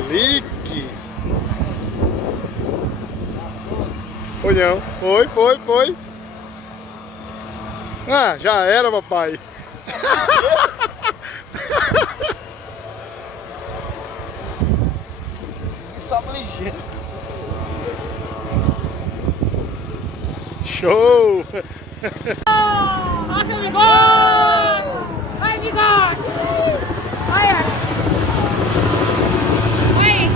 Chilique. Foi não. Foi. Ah, já era, papai. Só ligeiro. Show! Olha o bigode! Vai, bigode! Olha! Oi!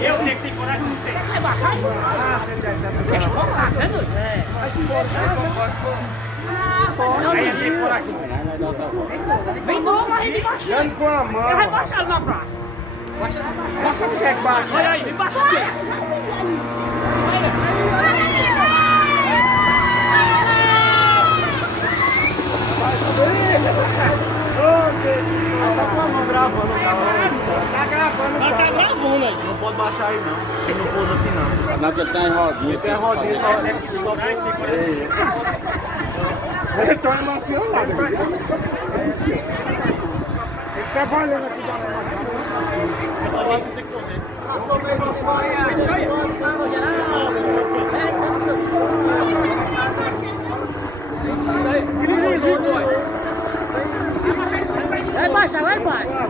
Eu tenho que ter coragem, não tem. Vai baixar? É só cagando? É. Vai-se embora. Aí eu tenho coragem. Vem novo, mas ele baixou. Dando com a mão. Ele vai baixar na praça. Baixa o que baixa? Olha aí, vem baixar. Tá com a mão gravando. Tá gravando. Tá gravando aí. Não pode baixar aí não. Ele não pousa assim não. Não, que ele tem rodinha. Tem a rodinha só. Tem coragem, tem coragem. Ele tá emocionado. Ele trabalhando aqui da Vai baixar, vai baixar.